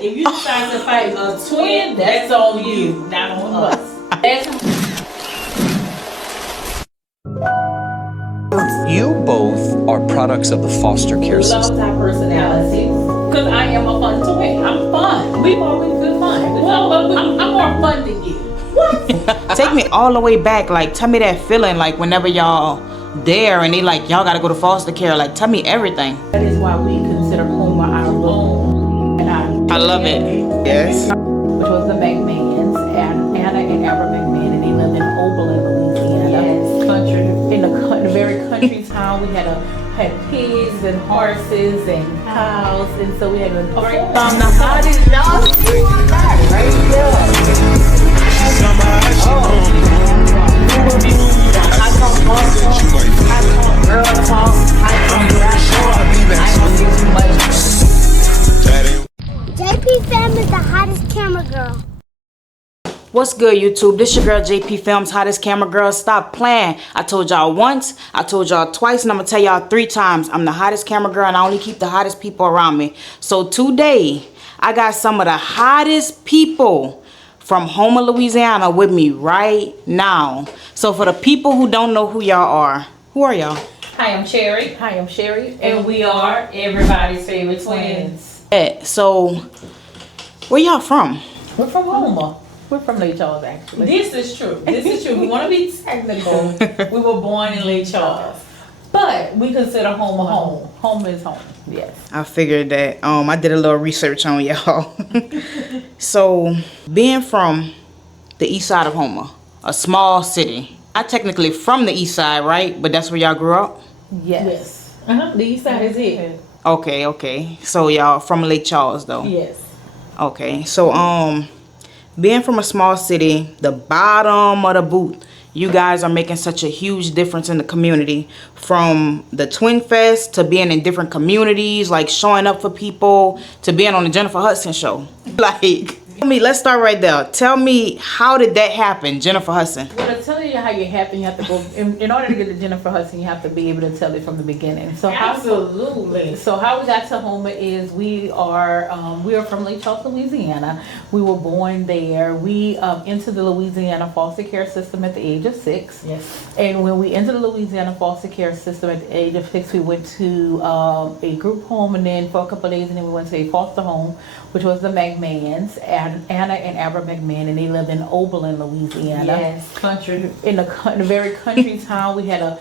If you decide to fight a twin, that's on you, not on us. You both are products of the foster care system. Love our personalities. Because I am a fun twin. I'm fun. We've always been fun. Well, I'm more fun than you. What? Take me all the way back. Like, tell me that feeling, like, whenever y'all there and they like, y'all gotta go to foster care. Like, tell me everything. That is why we consider home our home. And I love it. Yes. Which was the McMahons, Anna and Albert McMahon, and they lived in Oberlin, Louisiana. Yes. Country. In the very country town, we had pigs and horses and cows, and so we had a great farm. The hottest right JayP Films is the hottest camera girl. What's good, YouTube? This your girl JayP Films, hottest camera girl. Stop playing. I told y'all once, I told y'all twice, and I'm gonna tell y'all 3 times. I'm the hottest camera girl, and I only keep the hottest people around me. So today, I got some of the hottest people from Houma, Louisiana with me right now. So for the people who don't know who y'all are, who are y'all? Hi, I'm Sherry. Hi, I'm Sherry. And we are everybody's favorite twins. So, where y'all from? We're from Houma. We're from Lake Charles, actually. This is true. This is true. We want to be technical. We were born in Lake Charles. But we consider home a home. Home is home. Yes. I figured that. I did a little research on y'all. So, being from the east side of Houma, a small city. Not technically from the east side, right? But that's where y'all grew up? Yes. The east side is it. Okay. So y'all from Lake Charles though? Yes. Okay. So being from a small city, the bottom of the boot, you guys are making such a huge difference in the community. From the Twin Fest to being in different communities, like showing up for people, to being on the Jennifer Hudson Show. Like, let's start right there. Tell me, how did that happen, Jennifer Hudson? Well, to tell you how it happened, you have to go, in order to get to Jennifer Hudson, you have to be able to tell it from the beginning. So absolutely. So how we got to Houma is we are from Lake Charles, Louisiana. We were born there. We entered the Louisiana foster care system at the age of 6. Yes. And when we entered the Louisiana foster care system at the age of 6, we went to a group home, and then for a couple of days, and then we went to a foster home, which was the McMahons, Anna and Albert McMahon, and they lived in Oberlin, Louisiana. Yes, country. In the very country town, we had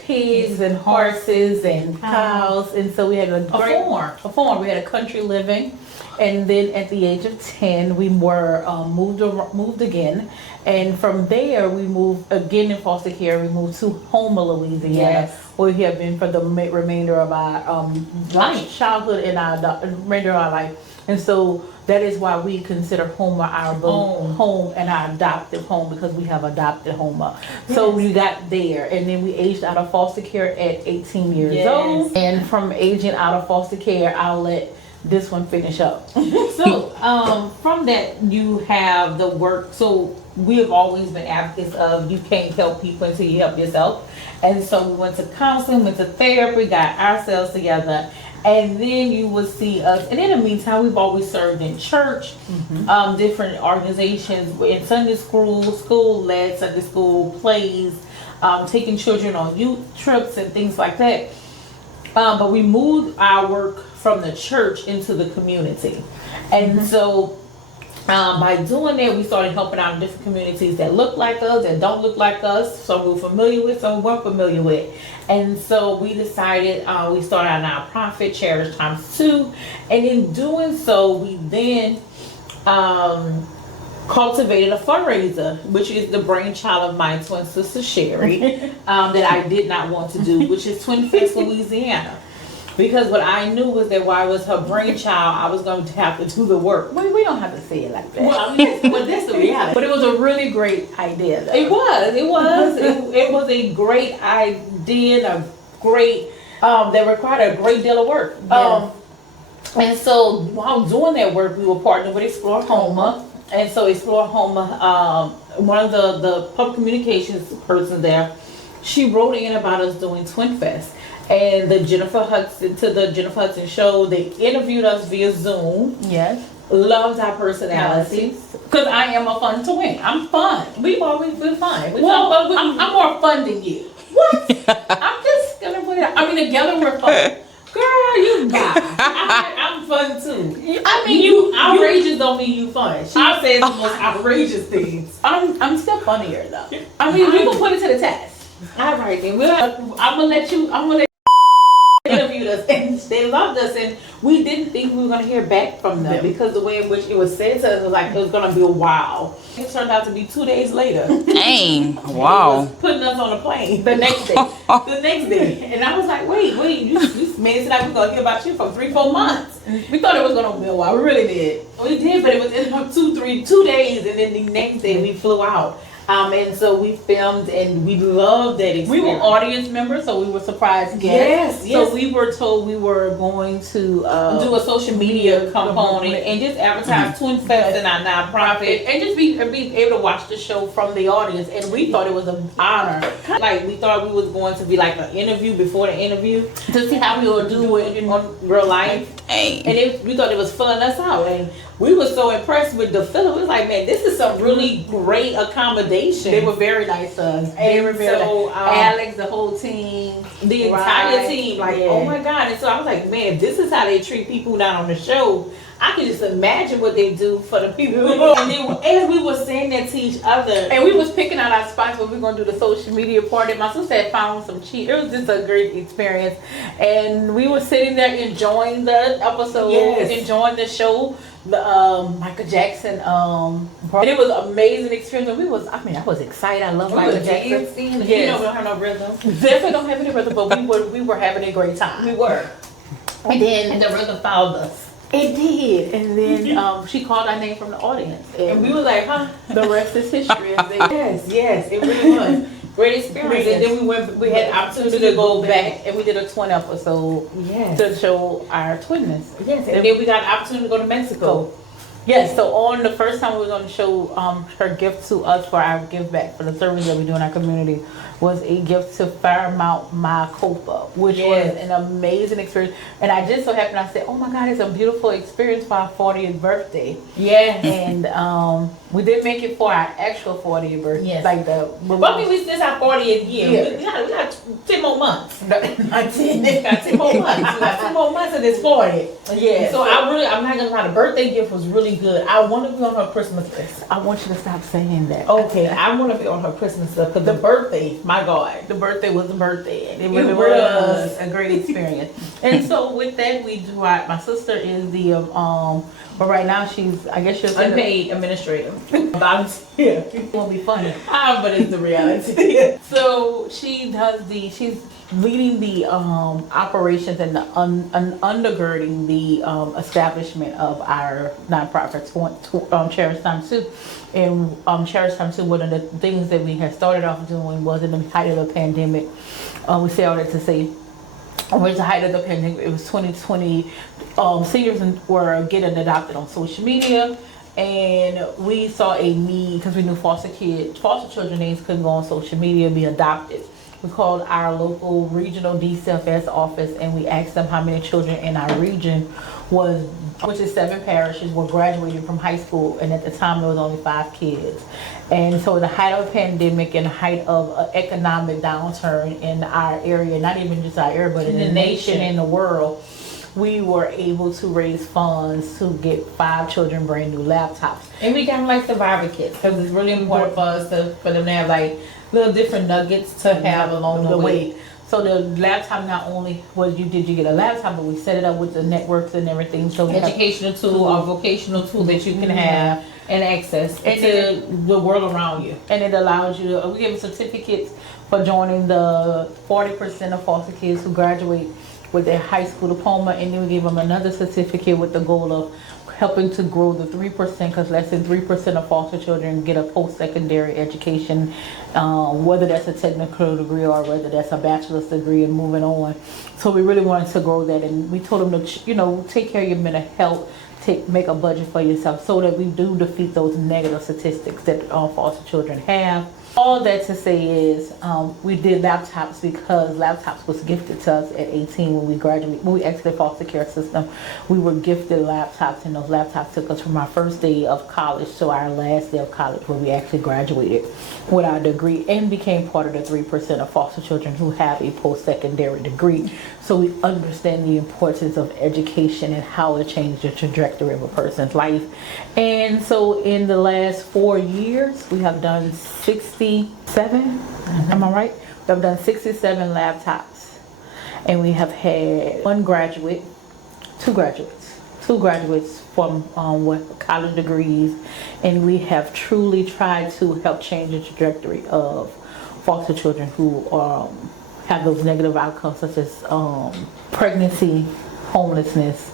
pigs and horses and cows, and so we had a farm. We had a country living, and then at the age of 10, we were moved again, and from there we moved again in foster care. We moved to Houma, Louisiana, where we have been for the remainder of our life, childhood, and our remainder of our life. And so that is why we consider Houma our home and our adoptive home, because we have adopted Houma. So we got there, and then we aged out of foster care at 18 years old. And from aging out of foster care, I'll let this one finish up. So from that, you have the work. So we have always been advocates of you can't help people until you help yourself. And so we went to counseling, went to therapy, got ourselves together. And then you will see us, and in the meantime, we've always served in church, different organizations, in Sunday school-led Sunday school plays, taking children on youth trips and things like that. But we moved our work from the church into the community. And so by doing that, we started helping out in different communities that look like us, that don't look like us, some we're familiar with, some we weren't familiar with. And so we decided, we started our nonprofit, Cherish ×2, and in doing so, we then cultivated a fundraiser, which is the brainchild of my twin sister Sherry, that I did not want to do, which is Twin Fest, Louisiana. Because what I knew was that while it was her brainchild, I was going to have to do the work. We don't have to say it like that. Well, but that's the reality. But it was a really great idea, though. It was a great idea, a great that required a great deal of work. Yes. And so while doing that work, we were partnered with Explore Houma. And so Explore Houma, one of the public communications person there, she wrote in about us doing Twin Fest. And the Jennifer Hudson Show, they interviewed us via Zoom. Yes. loves our personalities. Because I am a fun twin. I'm fun. We've always been fun. Well, I'm more fun than you. What? I'm just gonna put it out. I mean, together we're fun. Girl, you guys. I'm fun too. I mean, You outrageous don't mean you fun. She says the most outrageous things. I'm still funnier though. I mean, we can put it to the test. All right, then. I'm gonna let you interviewed us, and they loved us, and we didn't think we were going to hear back from them because the way in which it was said to us was like it was going to be a while. It turned out to be 2 days later. Dang. They Wow. was putting us on a plane The next day. the next day, and I was like, wait, you made it like we're going to hear about you for 3-4 months. We thought it was gonna be a while. We really did. We did, but it was in 2 days, and then the next day we flew out. And so we filmed, and we loved that experience. We were audience members, so we were surprised guests. Yes. So we were told we were going to do a social media component and just advertise twinship in our nonprofit. and just be able to watch the show from the audience. And we thought it was an honor Like we thought we was going to be like an interview before the interview to see how we would do it in on real life, Dang. and we thought it was filling us out, and we were so impressed with the film. It was like, man, this is some really great accommodation. They were very nice to us. And Very, very so, nice. Alex, the whole team, the entire Right. team, like, Yeah. oh my God. And so I was like, man, this is how they treat people down on the show. I can just imagine what they do for the people. And then as we were saying that to each other, And we was picking out our spots where we were gonna do the social media party. My sister had found some cheese. It was just a great experience, and we were sitting there enjoying the episode, Yes. enjoying the show. The Michael Jackson, and it was an amazing experience. And I was excited. I love Michael Jackson. dancing. You Yes. know, we don't have no rhythm. Definitely don't have any rhythm, but we were having a great time. We were. And then And the rhythm followed us. it did, and then she called our name from the audience, And we were like, huh? the rest is history. As they Yes, it really was. Great experience. And then we had the opportunity to go back. and we did a twin episode Yes. to show our twinness. Yes, and then we got the opportunity to go to Mexico. Yes, so on the first time we were going to show her gift to us for our give back for the service that we do in our community was a gift to Fairmount Maricopa, which Yes. was an amazing experience. And I just so happened, I said, oh my God, it's a beautiful experience for our 40th birthday. Yes. And we did make it for our actual 40th birthday. Yes. Like But I mean, this is our 40th year. Yeah. We got 10 more months. not 10. We got 10 more months. We got 10 more months and it's 40. Yeah. So I'm not gonna lie, the birthday gift was really good. I want to be on her Christmas list. I want you to stop saying that. Okay, I want to be on her Christmas list because the birthday, my God. The birthday was a birthday. And it It really was. was a great experience. And so with that, we do my sister is the but right now she's, I guess she'll say Unpaid administrator. Volunteer. it won't be funny. But it's the reality. So she's leading the operations and the undergirding the establishment of our nonprofit, Cherish Time Too. And Cherish Time Too, one of the things that we had started off doing was in the height of the pandemic. We say all that to say, with the height of the pandemic, it was 2020. Seniors were getting adopted on social media. And we saw a need because we knew foster children names couldn't go on social media, be adopted. We called our local regional DCFS office and we asked them how many children in our region which is 7 parishes, were graduating from high school, and at the time there was only 5 kids. And so the height of a pandemic and the height of an economic downturn in our area, not even just our area, but in the nation and the world, we were able to raise funds to get 5 children brand new laptops. And we got them like survivor kits because it's really important for them to have like little different nuggets to have along the way. So the laptop not only did you get a laptop, but we set it up with the networks and everything. So Educational tool or vocational tool that you can have and access to the world around you. And it allows you to, we give certificates for joining the 40% of foster kids who graduate with their high school diploma, and then we give them another certificate with the goal of helping to grow the 3%, because less than 3% of foster children get a post-secondary education, whether that's a technical degree or whether that's a bachelor's degree, and moving on. So we really wanted to grow that, and we told them to, take care of your mental health, make a budget for yourself, so that we do defeat those negative statistics that foster children have. All that to say is, we did laptops because laptops was gifted to us at 18 when we graduated. When we exited foster care system, we were gifted laptops, and those laptops took us from our first day of college to our last day of college, where we actually graduated with our degree and became part of the 3% of foster children who have a post-secondary degree. So we understand the importance of education and how it changed the trajectory of a person's life. And so in the last 4 years, we have done 67, am I right? We have done 67 laptops. And we have had two graduates from with college degrees. And we have truly tried to help change the trajectory of foster children who have those negative outcomes, such as pregnancy, homelessness.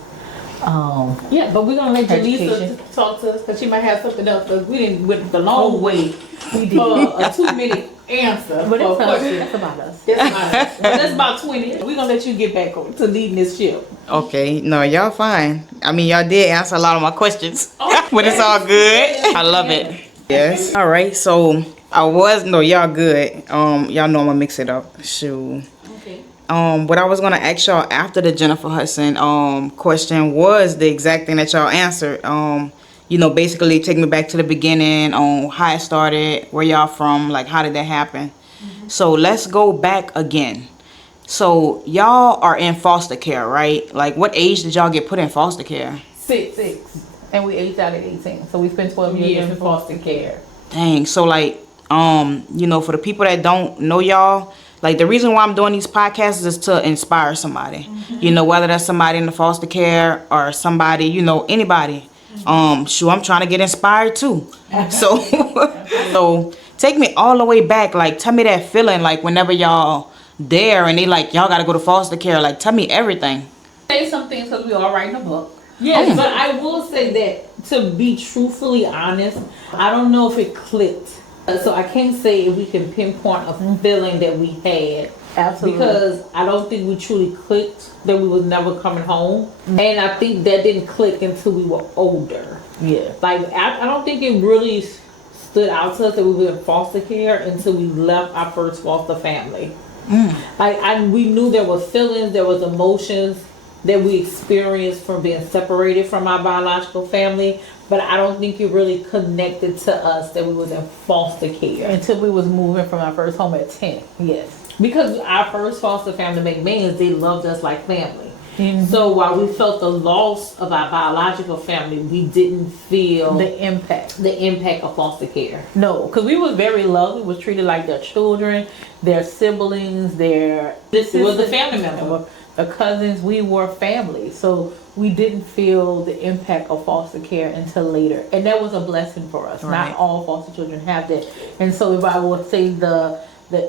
Yeah, but we're gonna let Jaleesa Education. talk to us because she might have something else. Because we didn't went the long way We did. for a 2-minute answer. But for a it's question. that's about us. That's about us. That's about 20. We're gonna let you get back to leading this ship. Okay, no, y'all fine. I mean, y'all did answer a lot of my questions, but it's all good. I love it. Yes. All right, so y'all good. Y'all know I'm gonna mix it up. Shoot. Okay. What I was gonna ask y'all after the Jennifer Hudson question was the exact thing that y'all answered. Basically take me back to the beginning on how it started, where y'all from, like how did that happen. So let's go back again. So y'all are in foster care, right? Like what age did y'all get put in foster care? 6. And we aged out at 18. So we spent 12 years in foster care. Dang, so like, for the people that don't know y'all, like the reason why I'm doing these podcasts is to inspire somebody. Whether that's somebody in the foster care or somebody, anybody. I'm trying to get inspired too. So take me all the way back. Like tell me that feeling, like whenever y'all there and they like y'all gotta go to foster care. Like tell me everything. Say some things because we are writing a book. Yes, but I will say that to be truthfully honest, I don't know if it clicked. So I can't say if we can pinpoint a feeling that we had. Absolutely. Because I don't think we truly clicked that we was never coming home. And I think that didn't click until we were older. Yeah. Like, I don't think it really stood out to us that we were in foster care until we left our first foster family. We knew there was feelings, there was emotions that we experienced from being separated from our biological family, but I don't think it really connected to us that we was in foster care. Until we was moving from our first home at 10. Yes. Because our first foster family, McMahons, they loved us like family. So while we felt the loss of our biological family, we didn't feel The impact. of foster care. No, because we was very loved. We was treated like their children, their siblings, This was a family member. The cousins. We were family. So we didn't feel the impact of foster care until later. And that was a blessing for us. Right. Not all foster children have that. And so if I would say the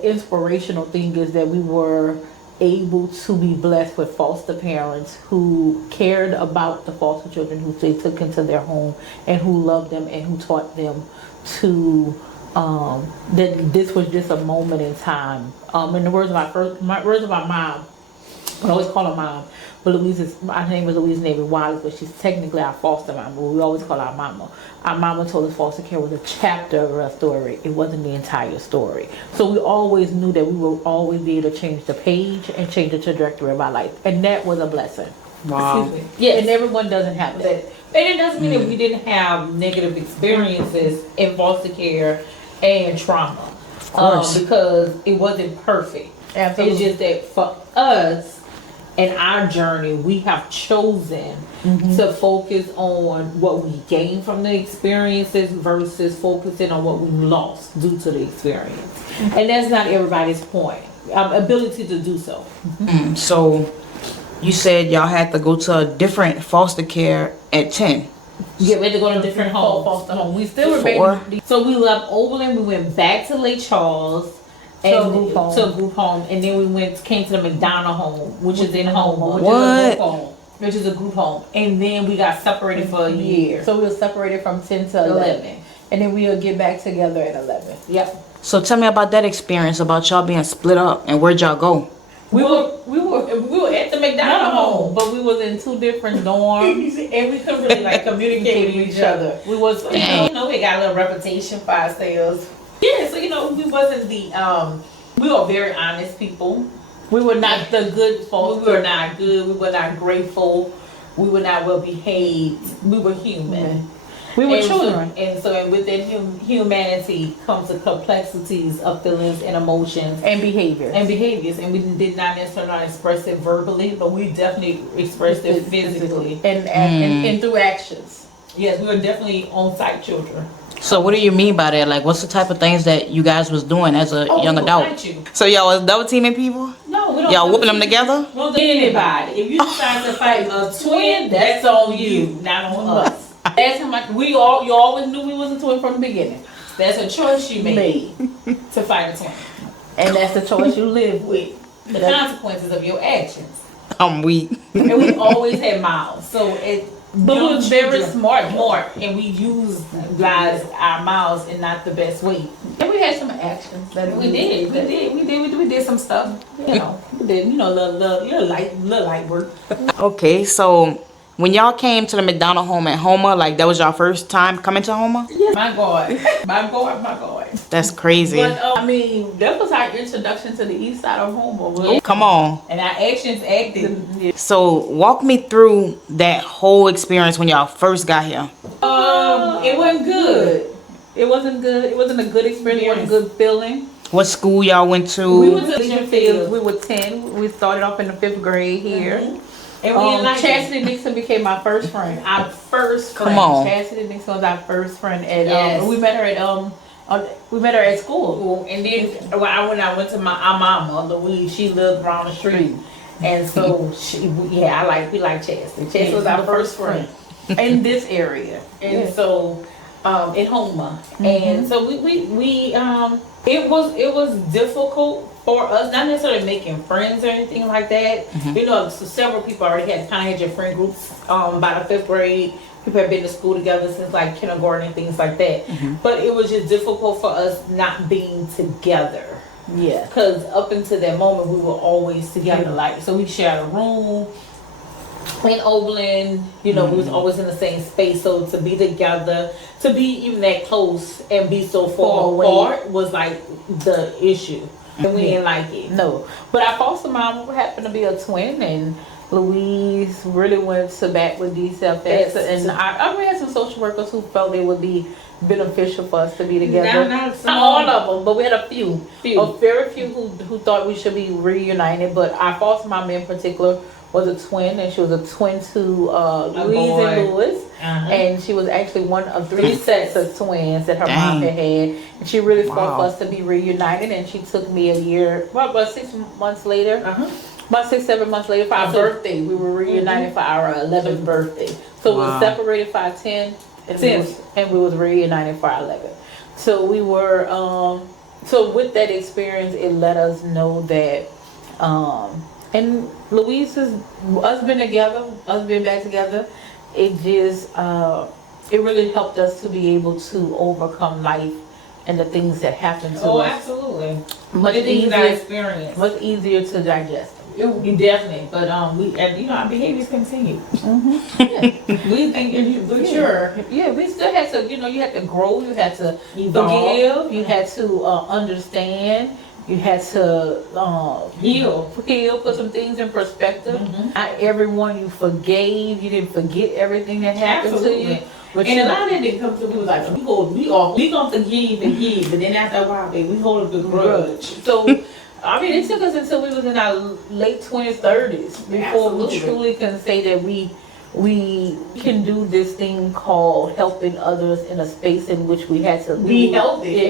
inspirational thing is that we were able to be blessed with foster parents who cared about the foster children who they took into their home and who loved them and who taught them to that this was just a moment in time. In the words of our mom, I always call her mom, but her name is Louise Navy Wallace, but she's technically our foster mom, but we always call her our mama. Our mama told us foster care was a chapter of our story. It wasn't the entire story. So we always knew that we would always be able to change the page and change the trajectory of our life. And that was a blessing. Wow. Excuse me. Yes. And everyone doesn't have that. And it doesn't mean that we didn't have negative experiences in foster care and trauma. Of course. Because it wasn't perfect. Absolutely. It's just that for us, in our journey, we have chosen to focus on what we gained from the experiences versus focusing on what we lost due to the experience. And that's not everybody's point. Ability to do so. So you said y'all had to go to a different foster care at 10. Yeah, we had to go to different homes. Foster home. We still Four. remain. So we left Oberlin, we went back to Lake Charles. To a group home. To a group home, and then we came to the McDonough home, which is in Houma, which is a group home, and then we got separated for a year. So we were separated from 10 to 11. And then we'll get back together at 11. Yep. So tell me about that experience, about y'all being split up, and where'd y'all go? We were at the McDonough home, But we was in 2 different dorms. and we couldn't really like communicate with each other. We was We got a little reputation for ourselves Yeah, so we wasn't we were very honest people. We were not the good folks. We were not good. We were not grateful. We were not well behaved. We were human. We were And children. And with that humanity comes the complexities of feelings and emotions And behavior. and behaviors. And we did not necessarily express it verbally, but we definitely expressed it physically. And through actions. Yes, we were definitely on-site children. So what do you mean by that? Like, what's the type of things that you guys was doing as a young we adult? fight you. So y'all was double teaming people? No, we don't. Y'all whooping them together? Well, anybody. If you decide to fight a twin, that's on you, not on us. That's how much you always knew we was a twin from the beginning. That's a choice you made to fight a twin. And that's the choice you live with. The consequences of your actions. I'm weak. And we always had mouths, so But we was very smart. and we used our mouths in not the best way. And we had some actions that We did some stuff. We did little light work. Okay, so when y'all came to the McDonald home at Homer, like that was y'all first time coming to Homer? My God. That's crazy. But that was our introduction to the east side of Homer. Come on. And our actions acted. So walk me through that whole experience when y'all first got here. It wasn't good. It wasn't good. It wasn't a good experience. It wasn't a good feeling. What school y'all went to? We went to JayP Films. We were 10. We started off in the 5th grade here. And we didn't like Chastity Nixon became my first friend. our first friend. Come on. Chastity Nixon was our first friend, and Yes. we met her at school. And then when I went to our mama, Louise, she lived around the street. And so we like Chastity. Chastity was our first friend. In this area. And so in Homer. And so it was difficult for us, not necessarily making friends or anything like that. So several people already had your friend groups by the 5th grade. People had been to school together since like kindergarten and things like that. But it was just difficult for us not being together. Yeah. Because up until that moment, we were always together. Like, so we shared a room in Oberlin, we was always in the same space. So to be together, to be even that close and be so far apart was like the issue. And we didn't like it. No. But our foster mom happened to be a twin, and Louise really went to bat with DCFS. Yes. And I had some social workers who felt it would be beneficial for us to be together. Not all of them, but we had a few. Few. A very few who thought we should be reunited. But our foster mom in particular was a twin, and she was a twin to Louise and Louis. And she was actually one of 3 sets of twins that her mom had. And she really fought for us to be reunited, and she took me a year, about 6 months later. About 6-7 months later, for our birthday, we were reunited for our 11th birthday. So we were separated for our 10th, and we was reunited for our 11th. So we were, so with that experience, it let us know that, and Louise's, us being back together, it just, it really helped us to be able to overcome life and the things that happen to us. Oh, absolutely. Much Experience. much easier to digest. You definitely, but our behaviors continue. We think Yeah, we still had to, you had to grow, you had to Evolve. forgive, you had to understand, you had to heal, put some things in perspective. Not everyone you forgave, you didn't forget everything that happened to you. But and a lot of it didn't come to me was like we gonna forgive and give, but then after a while, we hold a grudge. So it took us until we was in our late 20s, 30s before we truly can say that we can do this thing called helping others in a space in which we had to be healthy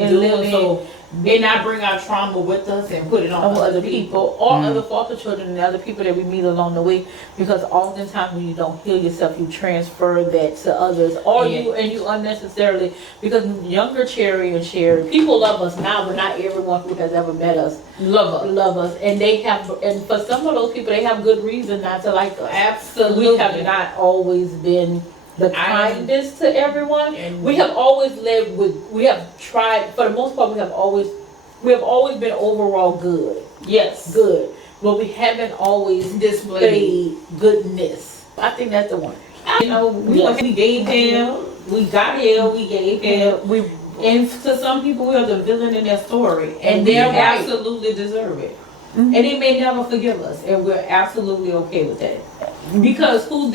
and live so and not bring our trauma with us and put it on other people or other foster children and other people that we meet along the way, because oftentimes when you don't heal yourself, you transfer that to others, or you unnecessarily, because younger Cherry and Sherry, people love us now, but not everyone who has ever met us love us, and and for some of those people, they have good reason not to like us. Absolutely. We have not always been the kindest to everyone. We have always we have tried, for the most part, we have always been overall good. Yes. Good. But we haven't always displayed goodness. I think that's the one. We gave hell, we got hell, we gave hell. And to some people, we are the villain in their story, and they absolutely deserve it. And they may never forgive us, and we're absolutely okay with that, because who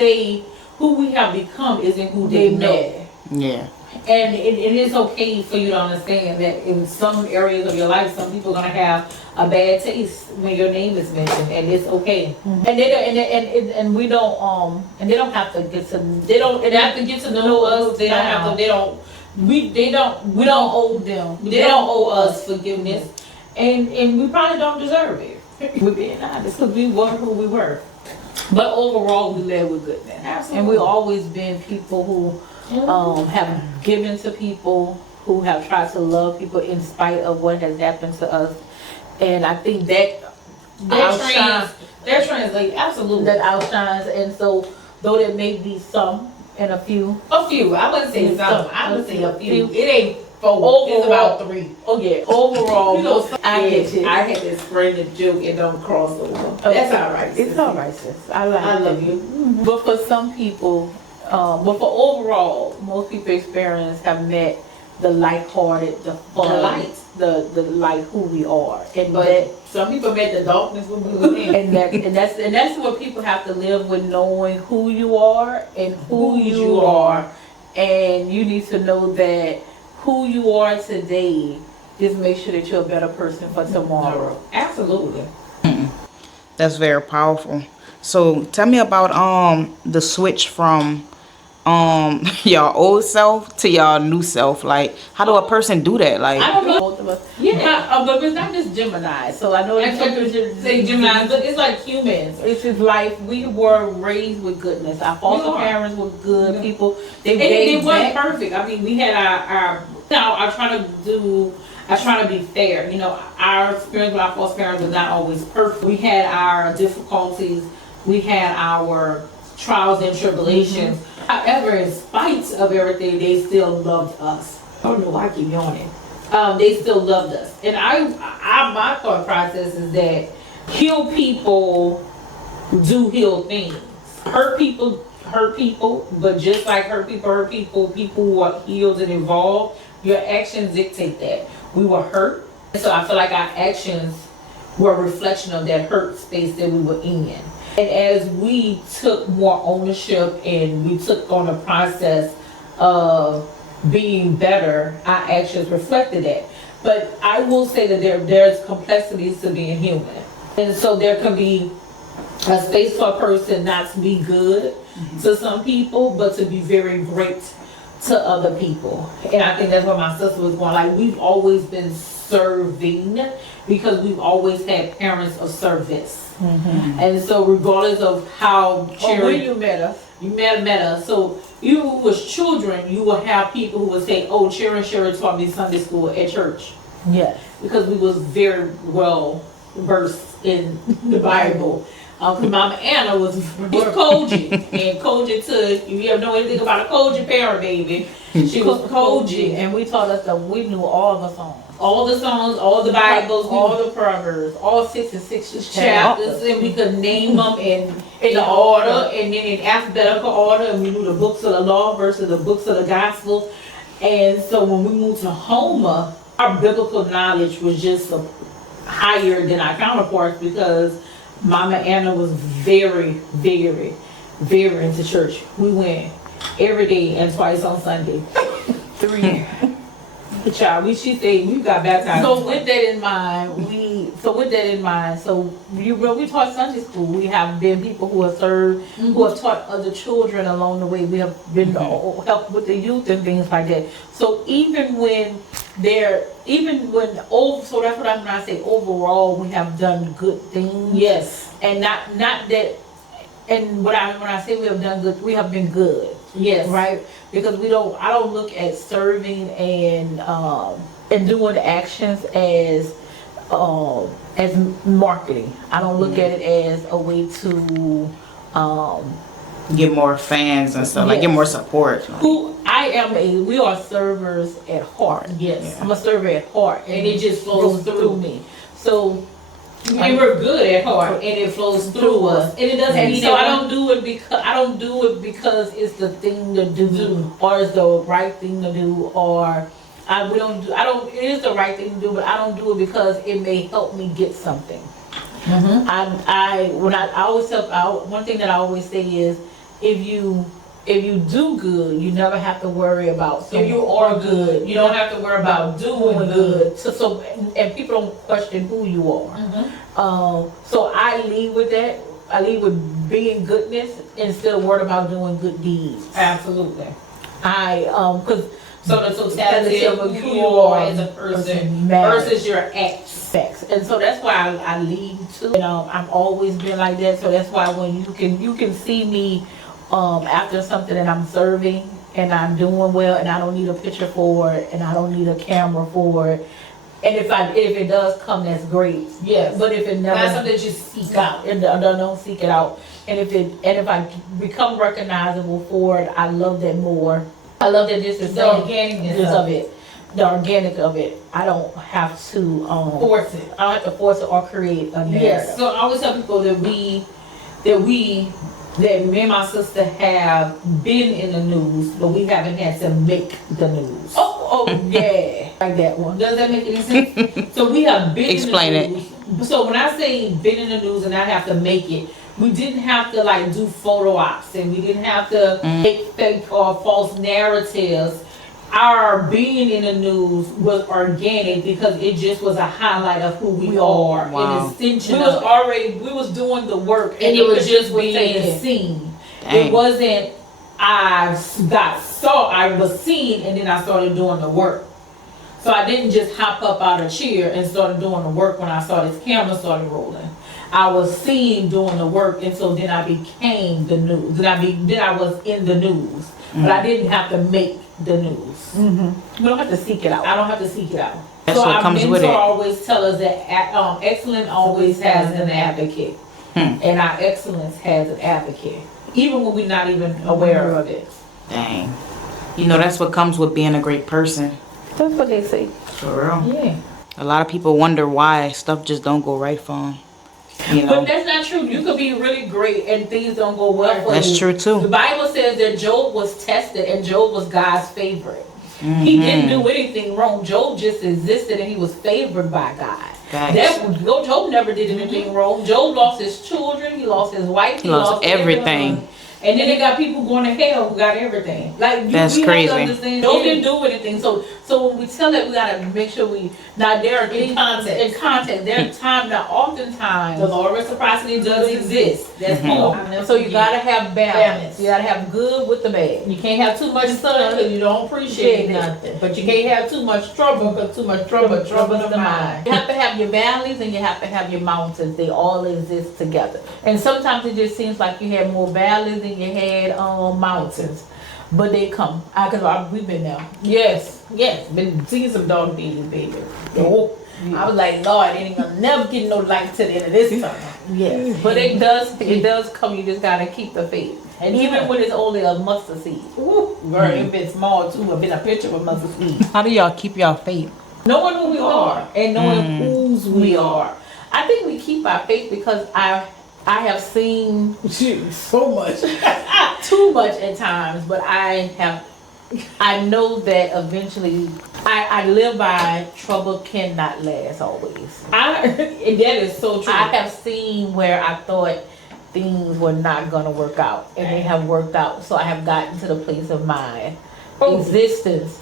we have become isn't who they met. Yeah. And it is okay for you to understand that in some areas of your life, some people are gonna have a bad taste when your name is mentioned, and it's okay. And they don't, and we don't and they don't have to get to know us. We don't owe them. They don't owe us forgiveness, and we probably don't deserve it. We're being honest, because we were who we were. But overall, we led with goodness. Absolutely. And we've always been people who have given to people, who have tried to love people in spite of what has happened to us. And I think that translates absolutely. That outshines. And so, though there may be some and a few. I wouldn't say some. I would say a few. It ain't four. Overall, it's about three. Oh yeah. Overall, I had this friend that joke and don't cross over. That's all right. It's all right, sis. I love you. But for some people, but for overall, most people have met the light-hearted, the fun, the light who we are, and but some people met the darkness when we were in. and that's what people have to live with, knowing who you are and who you are, and you need to know that who you are today. Just make sure that you're a better person for tomorrow. Absolutely. That's very powerful. So tell me about the switch from y'all old self to y'all new self. Like, how do a person do that? Like, I don't know, both of us. Yeah, but it's not just Gemini. So I know say Gemini, but it's like humans. It's just life. We were raised with goodness. Our foster parents were good people. They weren't perfect. I mean, we had our I try to be fair. You know, our experience with our foster parents was not always perfect. We had our difficulties. We had our trials and tribulations. However, in spite of everything, they still loved us. I don't know why I keep yawning. They still loved us. And my thought process is that heal people do heal things. Hurt people, but just like hurt people who are healed and evolved, your actions dictate that. We were hurt, so I feel like our actions were a reflection of that hurt space that we were in. And as we took more ownership and we took on the process of being better, our actions reflected that. But I will say that there's complexities to being human. And so there can be a space for a person not to be good to some people, but to be very great to other people. And I think that's where my sister was going. Like, we've always been serving because we've always had parents of service. And so regardless of how when you met us, you met us. So you was children, you would have people who would say, oh, Sharon taught me Sunday school at church. Yes. Because we was very well versed in the Bible. Mama Anna was Koji, and Koji took, if you ever know anything about a Koji parent, baby, she was Koji. And we taught us that we knew all the songs. All the songs, all the Bibles, all the Proverbs, all 66 chapters, and we could name them in the order, and then in alphabetical order, and we knew the books of the law versus the books of the gospel. And so when we moved to Homer, our biblical knowledge was just higher than our counterparts, because Mama Anna was very, very, very into church. We went every day and twice on Sunday. 3 years. Child, she said we got baptized. So with that in mind, when we taught Sunday school, we have been people who have served, who have taught other children along the way. We have been helped with the youth and things like that. So so that's what when I say overall, we have done good things. Yes. And not that. And when I say we have done good, we have been good. Yes. Right? Because I don't look at serving and doing actions as marketing. I don't look at it as a way to get more fans and stuff, like get more support. We are servers at heart. Yes. Yeah. I'm a server at heart, and it just flows through me. So and we're good at heart, and it flows through us. And it doesn't mean so I don't do it because it's the thing to do, or it's the right thing to do, or We don't do. I don't. It is the right thing to do, but I don't do it because it may help me get something. I always tell. One thing that I always say is, if you do good, you never have to worry about. If you are good, you don't have to worry about doing good. So and people don't question who you are. So I lead with that. I lead with being goodness instead of worried about doing good deeds. Absolutely. Because so the totality of who you are as a person versus your acts. And so that's why I lead too. I've always been like that. So that's why when you can see me after something that I'm serving and I'm doing well and I don't need a picture for it and I don't need a camera for it. And if it does come, that's great. Yes. But if it never, that's something that you seek out. And don't seek it out. And if I become recognizable for it, I love that more. I love that this is The organicness of it. The organic of it. I don't have to force it. I don't have to force it or create a narrative. Yes. So I always tell people that me and my sister have been in the news, but we haven't had to make the news. Oh yeah. Like that one. Does that make any sense? So we have been Explain in the news. So when I say been in the news and I have to make it, we didn't have to like do photo ops and we didn't have to make fake or false narratives. Our being in the news was organic because it just was a highlight of who we are. Wow. An extension we was doing the work and it was just being seen. Dang. It wasn't I was seen and then I started doing the work. So I didn't just hop up out of chair and started doing the work when I saw this camera started rolling. I was seen doing the work, and so then I became the news. Then I was in the news, but I didn't have to make the news. We don't have to seek it out. I don't have to seek it out. That's so what our comes mentor with it. always tell us that excellence always has an advocate, and our excellence has an advocate, even when we're not even aware of it. Dang. That's what comes with being a great person. That's what they say. For real. Yeah. A lot of people wonder why stuff just don't go right for them. But that's not true. You could be really great and things don't go well for you. That's true too. The Bible says that Job was tested and Job was God's favorite. He didn't do anything wrong. Job just existed and he was favored by God. Job never did anything wrong. Job lost his children, he lost his wife, he lost everything. And then they got people going to hell who got everything. That's crazy. Have to understand, Job didn't do anything. So when we tell that, we gotta make sure there are In context. There are times that oftentimes The law of reciprocity does exist. That's cool. so you gotta have balance. You gotta have good with the bad. You can't have too much sun because you don't appreciate nothing. But you can't have too much trouble because too much trouble troubles the mind. You have to have your valleys and you have to have your mountains. They all exist together. And sometimes it just seems like you have more valleys than you had mountains. But they come. Because we've been there. Yes. Been seeing some dog days, baby. Oh. I was like, Lord, it ain't gonna never get no light to the end of this tunnel. Yes. But it does come. You just gotta keep the faith. And even when it's only a mustard seed. Ooh, girl, it's been small too. I've been a picture of a mustard seed. How do y'all keep y'all faith? Knowing who we are and knowing whose we are. I think we keep our faith because I have seen so much. too much at times, but I know that eventually I live by trouble cannot last always. And that is so true. I have seen where I thought things were not gonna work out and they have worked out. So I have gotten to the place of my existence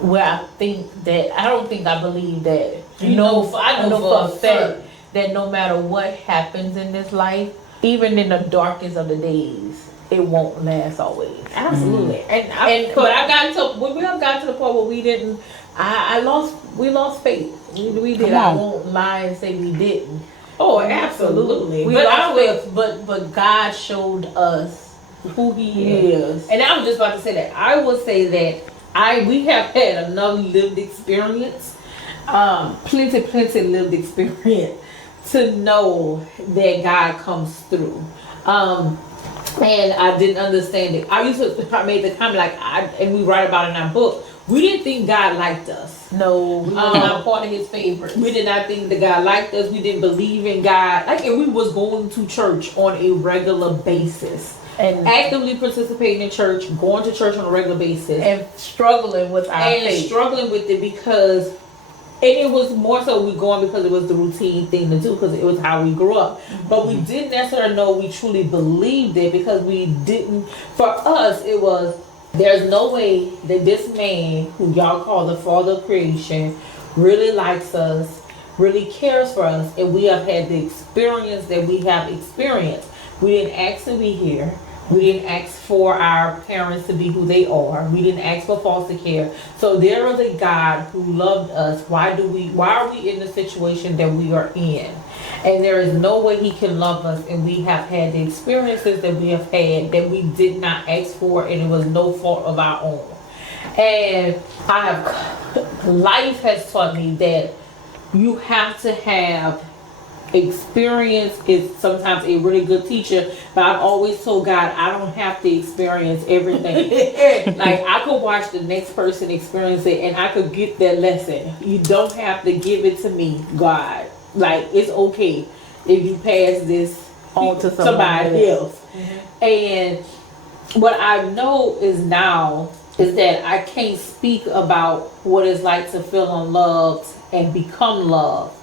where I believe that I know for a fact that no matter what happens in this life, even in the darkest of the days, it won't last always. Absolutely. But I got to we have got to the point where we didn't. We lost faith. We did. I won't lie and say we didn't. Oh, absolutely. We lost faith, but God showed us who He is. And I was just about to say that. I will say that we have had enough lived experience, plenty lived experience to know that God comes through. And I didn't understand it. I made the comment and we write about it in our book. We didn't think God liked us. No, we were not part of His favorites. We did not think that God liked us. We didn't believe in God. And we was going to church on a regular basis. And actively participating in church, going to church on a regular basis, and struggling with our faith. struggling with it because, and it was more so we going because it was the routine thing to do because it was how we grew up. But we didn't necessarily know we truly believed it because we didn't. For us, it was there's no way that this man who y'all call the father of creation really likes us, really cares for us, and we have had the experience that we have experienced. We didn't ask to be here. We didn't ask for our parents to be who they are. We didn't ask for foster care. So there is a God who loved us. Why are we in the situation that we are in? And there is no way he can love us, and we have had the experiences that we have had that we did not ask for, and it was no fault of our own. And life has taught me that you have to have experience is sometimes a really good teacher, but I've always told God I don't have to experience everything. Like I could watch the next person experience it and I could get that lesson. You don't have to give it to me, God. Like it's okay if you pass this on to somebody else. And what I know is now is that I can't speak about what it's like to feel unloved and become loved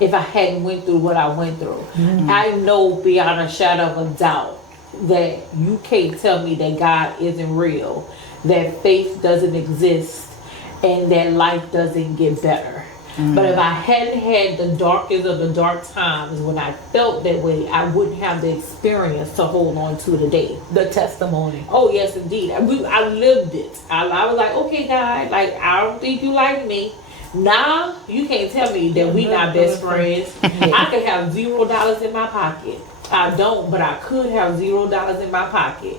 if I hadn't went through what I went through. I know beyond a shadow of a doubt that you can't tell me that God isn't real, that faith doesn't exist, and that life doesn't get better. But if I hadn't had the darkest of the dark times when I felt that way, I wouldn't have the experience to hold on to today. The testimony. Oh yes, indeed. I lived it. I was like, okay, God, like I don't think you like me. Nah, you can't tell me that we not best friends. I could have $0 in my pocket. I don't, but I could have $0 in my pocket.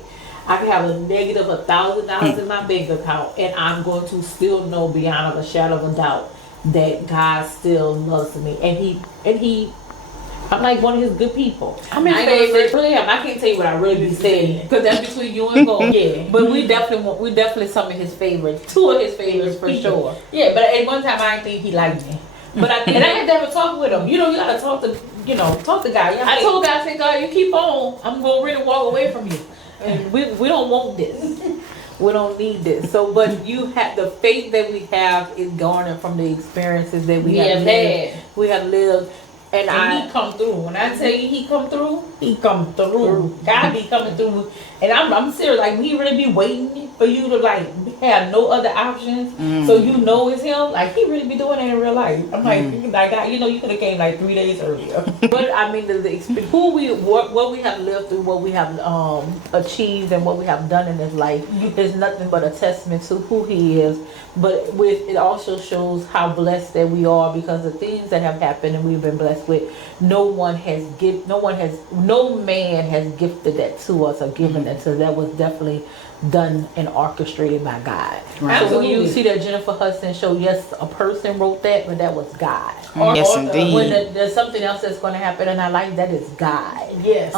I could have a negative $1,000 in my bank account, and I'm going to still know beyond a shadow of a doubt that God still loves me, and he. I'm like one of his good people. I'm his favorite. Really am. I can't tell you what I really be saying because that's between you and God. Yeah, but we definitely some of his favorites. Two of his favorites for sure. Yeah, but at one time I didn't think he liked me. But I think, and I had to have a talk with him. You know, you gotta talk to God. I told God, I said, God, you keep on. I'm gonna really walk away from you. And we don't want this. We don't need this. So, but you have the faith that we have is garnered from the experiences that we have had. We have lived. And he come through. When I tell you he come through, he come through. God be coming through. And I'm serious. Like, he really be waiting for you to, like, have no other options. So you know it's him. Like, he really be doing it in real life. I'm like, God, you know, you could have came, like, 3 days earlier. But, I mean, what we have lived through, what we have achieved, and what we have done in this life is nothing but a testament to who he is. But it also shows how blessed that we are because the things that have happened and we've been blessed with, no man has gifted that to us or given that to us. That was definitely done and orchestrated by God. Right. So when you see that Jennifer Hudson Show, yes, a person wrote that, but that was God. Yes, indeed. When there's something else that's going to happen in our life, that is God. Yes.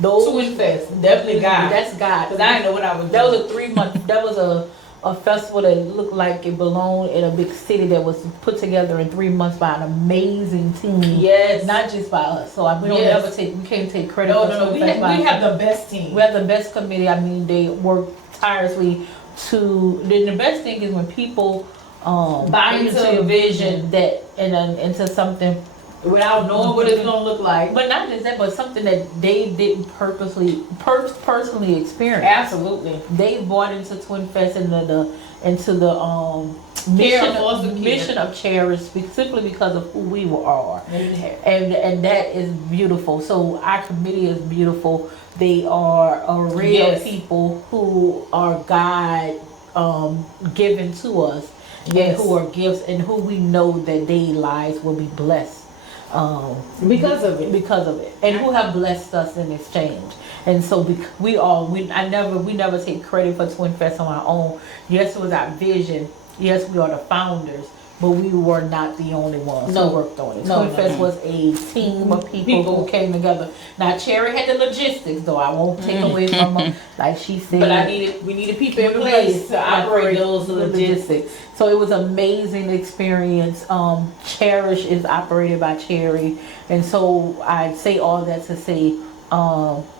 Those Twin Fest, definitely God. That's God. Because I didn't know what I was doing. That was a 3 month. That was a festival that looked like it belonged in a big city that was put together in 3 months by an amazing team. Yes. Not just by us. So we can't take credit for No, we have the best team. We have the best committee. I mean, they work tirelessly then the best thing is when people buy into a vision that and into something without knowing what it's gonna look like. But not just that, but something that they didn't personally experience. Absolutely. They bought into Twin Fest and into the mission of Cherish simply because of who we are. And that is beautiful. So our committee is beautiful. They are a real people who are God given to us. And who are gifts and who we know that their lives will be blessed. Because of it, and who have blessed us in exchange. And so we never take credit for Twin Fest on our own. Yes, it was our vision. Yes, we are the founders, but we were not the only ones who worked on it. Twin Fest was a team of people who came together. Now Cherry had the logistics, though I won't take away from her, like she said. But we needed people in place to operate those logistics. So it was an amazing experience. Cherish is operated by Cherry. And so I say all that to say,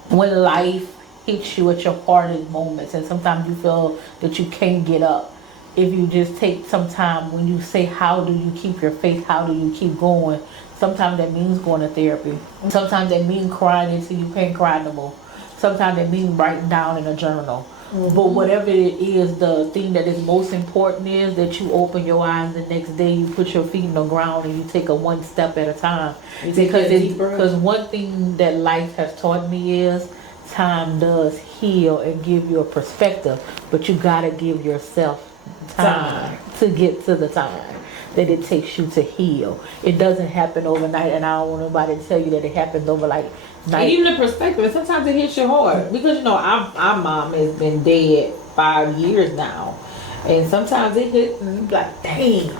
when life hits you at your hardest moments, and sometimes you feel that you can't get up. If you just take some time, when you say, how do you keep your faith? How do you keep going? Sometimes that means going to therapy. Sometimes that means crying until you can't cry no more. Sometimes that means writing down in a journal. But whatever it is, the thing that is most important is that you open your eyes the next day, you put your feet on the ground, and you take a one step at a time. Because one thing that life has taught me is time does heal and give you a perspective, but you gotta give yourself time to get to the time that it takes you to heal. It doesn't happen overnight, and I don't want nobody to tell you that it happens overnight. And even the perspective, sometimes it hits you hard because our mom has been dead 5 years now, and sometimes it hits like, dang,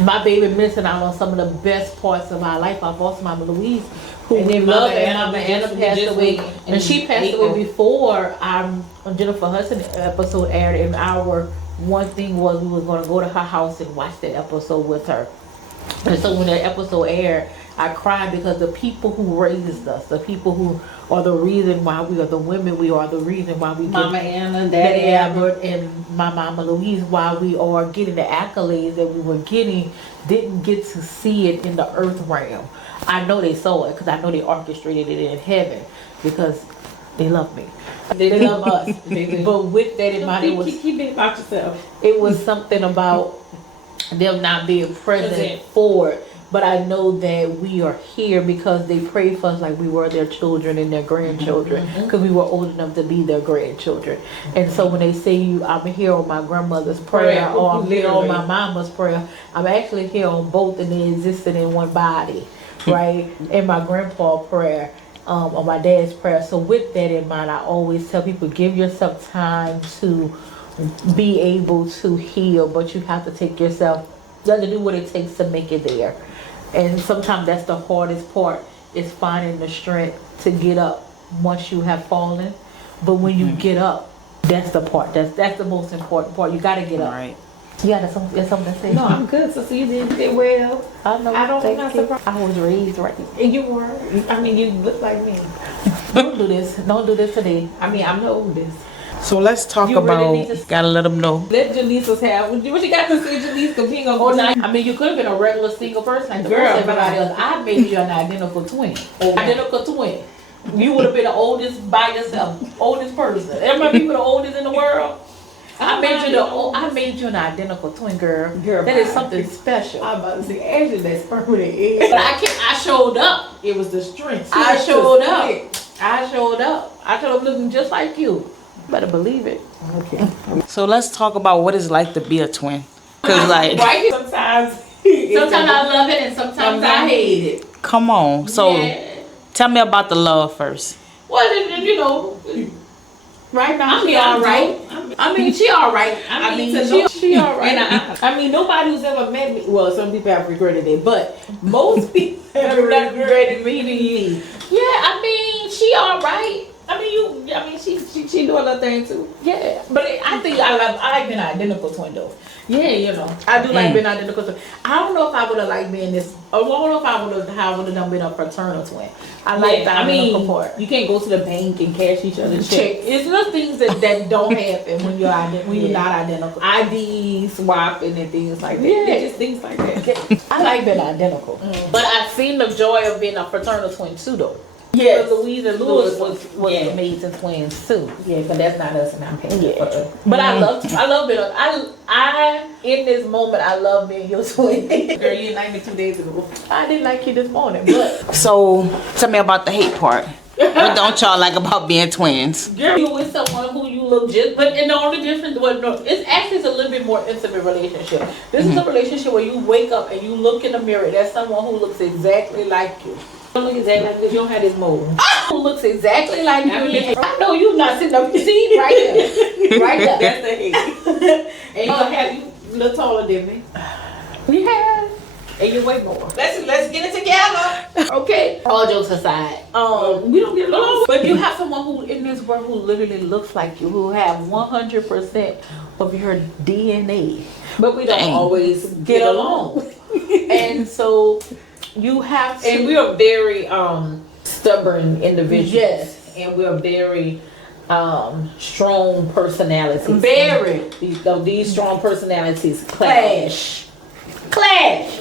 my baby missing out on some of the best parts of my life. I've lost Mama Louise, who we love, and Mama Anna passed away, and she passed away before our Jennifer Hudson episode aired. And our one thing was we was going to go to her house and watch that episode with her. And so when that episode aired, I cried because the people who raised us, the people who are the reason why we are the women we are, the reason why we Mama Anna, Daddy Albert, and my Mama Louise, why we are getting the accolades that we were getting, didn't get to see it in the earth realm. I know they saw it because I know they orchestrated it in heaven because they love me. They love us. But with that in mind, keep it about yourself. It was something about them not being present for it. But I know that we are here because they prayed for us like we were their children and their grandchildren, because we were old enough to be their grandchildren. And so when they say I'm here on my grandmother's prayer or I'm here on my mama's prayer, I'm actually here on both, and they existed in one body, right? And my grandpa's prayer, or my dad's prayer. So with that in mind, I always tell people, give yourself time to be able to heal, but you have to take yourself, you have to do what it takes to make it there. And sometimes that's the hardest part, is finding the strength to get up once you have fallen. But when you get up, that's the part, that's the most important part. You gotta get up. Right. You got something to say? No, I'm good. So you did well. I know. I'm not surprised. I was raised right. And you were. I mean, you look like me. Don't do this. Don't do this today. I mean, I'm the oldest. So let's talk You really about. need to- Gotta let them know. Let Jaleesa's have. What you got to say, Jaleesa? Being a I mean, you could have been a regular single person like the Girl, rest of everybody else. I made you an identical twin. Identical twin. You would have been the oldest by yourself, oldest person. Everybody people the oldest in the world. I made you an identical twin, girl. That is something special. I'm about to say, Ashley, that's permanent. But I showed up. It was the strength. I showed up looking just like you. Better believe it. Okay. So let's talk about what it's like to be a twin. Cause like, Right? Sometimes I love it and sometimes I hate it. come on. So Yeah. tell me about the love first. Well, you know, right now she all right. I mean, she all right. I mean, she all right. And I mean, nobody who's ever met me. Well, some people have regretted it, but most people have regretted meeting you. Yeah, I mean, she all right. She do a little thing too. Yeah, but I like being an identical twin though. Yeah, you know, I do like being an identical twin. I don't know if I would have liked being this. I don't know if I would have done being a fraternal twin. I like the identical part. You can't go to the bank and cash each other's checks. It's little things that don't happen when you're not identical. ID swapping and things like that. Yeah. Just things like that. I like being identical, but I've seen the joy of being a fraternal twin too though. Yes. Louise and Louis was amazing twins too. Yeah, but that's not us, and I'm paying for us. But I love it. I in this moment I love being your twin. Girl, you didn't like me 2 days ago. I didn't like you this morning, but So tell me about the hate part. What don't y'all like about being twins? girl, you with someone who you look just. But and the only difference, it's actually a little bit more intimate relationship. This is a relationship where you wake up and you look in the mirror. There's someone who looks exactly like you. Don't look exactly like this. You don't have this mold. Who looks exactly like you. I know you not sitting up. You see right there, right there. That's the hate. And you have you a little taller than me. Yeah. And you weigh more. Let's get it together. Okay. All jokes aside, We don't get along. but you have someone who in this world who literally looks like you, who have 100% of your DNA, But we don't Dang. always get along. and so you have to. And we are very stubborn individuals. Yes. And we are very strong personalities. Very. These strong personalities clash.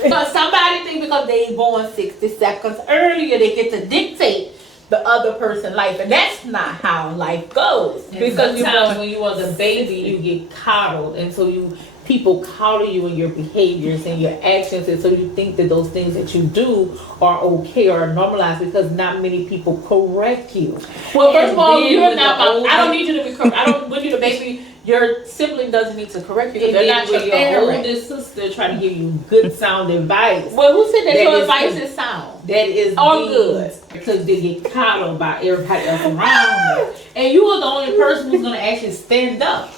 Because somebody think because they born 60 seconds earlier, they get to dictate the other person's life, and that's not how life goes. Because sometimes when you was a baby, you get coddled, and so people coddle you in your behaviors and your actions, and so you think that those things that you do are okay or are normalized because not many people correct you. Well, first of all, you're not. I I don't need you to be correct. I don't want you to baby. Your sibling doesn't need to correct you. And They're then not your your parent. oldest sister trying to give you good sound advice. Well, who said that That your is advice good. is sound? That is All good. because they get coddled by everybody else around them. And you are the only person who's gonna actually stand up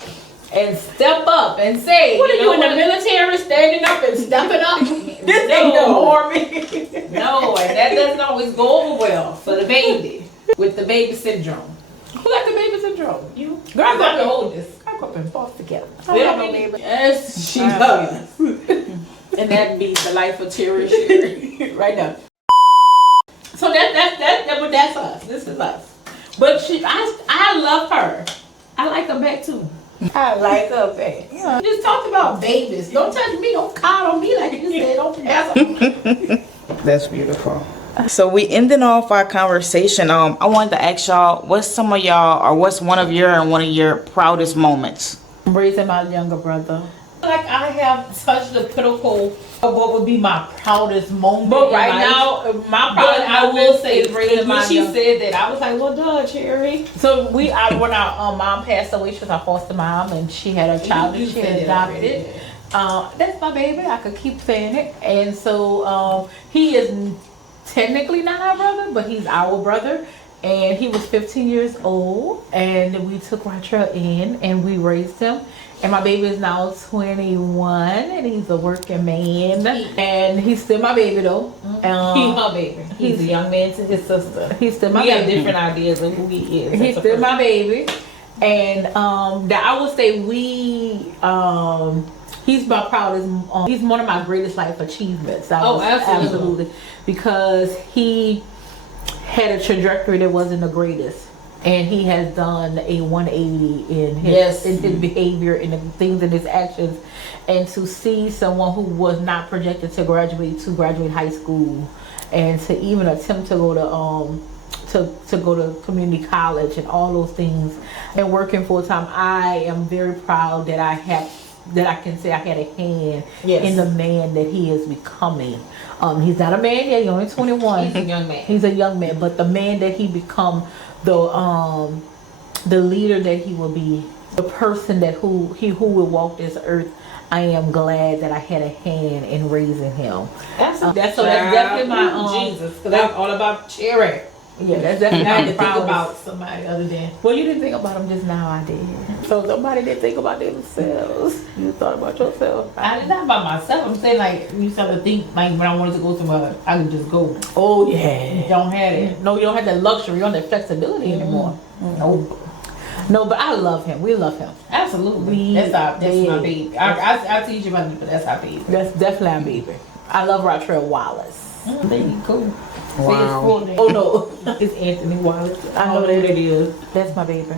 and step up and say, What are you in the what? military, standing up and stepping up? This No. ain't the army. No, and that doesn't always go over well for the baby with the baby syndrome. Who got the baby syndrome? You, Girl, I'm I'm the the oldest. I grew up in foster care. They don't know baby. Yes, she I does. And that be the life of Terry Sherry right now. So that's us. This is us. But I love her. I like her back too. I like her back. You just talked about babies. Don't touch me. Don't coddle me like you said. Don't pass. That's beautiful. So we ending off our conversation. I wanted to ask y'all, what's some of y'all, or what's one of your proudest moments? Raising my younger brother. Like I have touched the pinnacle of what would be my proudest moment. But in right life. now, my But proudest I will moment say, is raising my when she young- said that, I was like, well done, Cherry. So when our mom passed away, she was our foster mom, and she had a child You that she said had it adopted. That's my baby. I could keep saying it. And so he is technically not our brother, but he's our brother. And he was 15 years old, and we took Ratrell in, and we raised him. And my baby is now 21, and he's a working man. And he's still my baby, though. He's my baby. He's a young man to his sister. He's still my We have baby. different ideas of who he is. He's as a still person. my baby. And that I would say he's my proudest, he's one of my greatest life achievements. Absolutely. Because he had a trajectory that wasn't the greatest. And he has done a 180 in his behavior and the things in his actions. And to see someone who was not projected to graduate high school, and to even attempt to go to go to community college and all those things, and working full time, I am very proud that I can say I had a hand in the man that he is becoming. He's not a man yet; he's only 21. He's a young man. He's a young man, but the man that he become, the leader that he will be, the person that who will walk this earth. I am glad that I had a hand in raising him. That's definitely my Jesus, because that's all about Cherry. Yeah, that's definitely I my had to think proudest. about somebody other than. Well, you didn't think about them just now. I did. So somebody didn't think about themselves. You thought about yourself. I did not by myself. I'm saying like you used to have to think like when I wanted to go somewhere, I could just go. Oh yeah. Don't have it. No, you don't have that luxury. You don't have that flexibility anymore. Nope. No, but I love him. We love him. Absolutely. That's my baby. I teach you about it, but that's our baby. That's definitely our baby. I love Ratrell Wallace. There you go. Wow. Oh no, it's Anthony Wallace. I know that it is. That's my baby.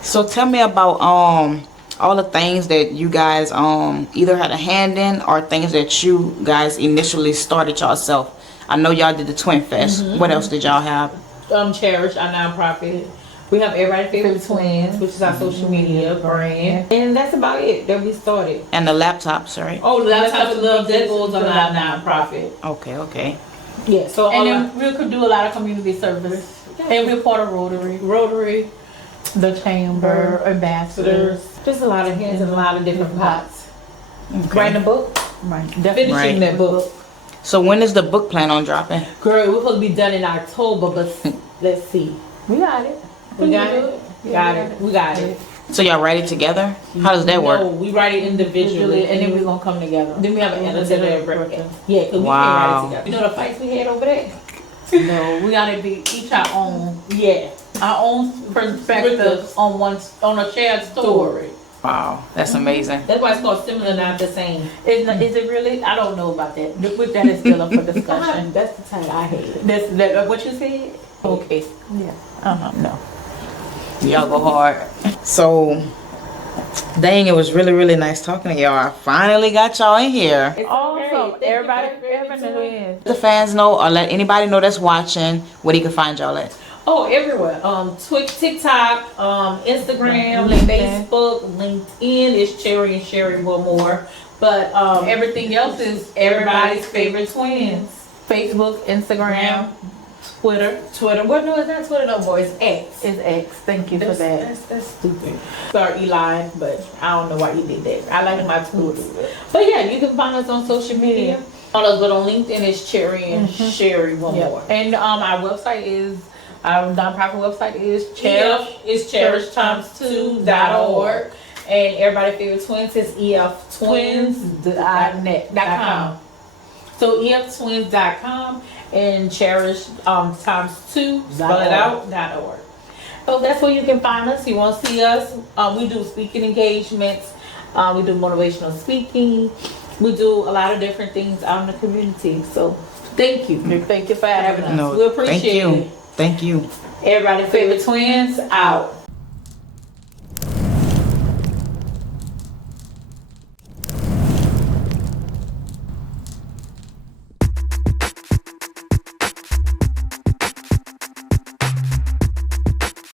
So tell me about all the things that you guys either had a hand in or things that you guys initially started yourself. I know y'all did the Twin Fest. What else did y'all have? Cherish, our nonprofit. We have Everybody's Favorite Twins, which is our social media brand. And that's about it that we started. And the laptops, right? Oh, the Laptop of Love, that goes on our nonprofit. Okay. Yeah, so And then we could do a lot of community service. And we're part of Rotary, the Chamber, Ambassadors. Just a lot of hands and a lot of different pots. Okay. Writing a book, Right. finishing Right. that book. So when is the book plan on dropping? Girl, we're supposed to be done in October, but let's see. We got it. We got it? We got it. So y'all write it together? How does that No, work? we write it individually, And then we're going to come together. then we have an editor that write it. Yeah, because we Wow. can't write it together. You know the fights we had over there? No, we got to be each our own. Yeah. Our own perspectives on a shared story. Wow, that's amazing. That's why it's called similar, not the same. Is it really? I don't know about that. That is still up for discussion. That's the title I hate. That what you said? Okay. Yeah. No. Y'all go hard. So, dang, it was really, really nice talking to y'all. I finally got y'all in here. It's Awesome. okay. Everybody Thank you for wins. The fans know, or let anybody know that's watching where they can find y'all at. Oh, everywhere. TikTok, Instagram, LinkedIn. Facebook, LinkedIn is Cherry and Sherry Wilmore. But Everything else is everybody's favorite twins. Facebook, Instagram, Twitter. Well, no, it's not Twitter no more. It's X. Is X. Thank you for that. That's stupid. Sorry, Eli, but I don't know why you did that. I like my tweets. But yeah, you can find us on social media. But on LinkedIn is Cherry and Sherry Wilmore. And our website is, our nonprofit website is cherish2.org. And everybody's favorite twins is eftwins.net.com. So eftwins.com and cherish times 2 spell it out.org. So that's where you can find us. You want to see us? We do speaking engagements. We do motivational speaking. We do a lot of different things out in the community. So thank you. Thank you for having us. No, We appreciate thank you. it. Thank you. Everybody's favorite twins out.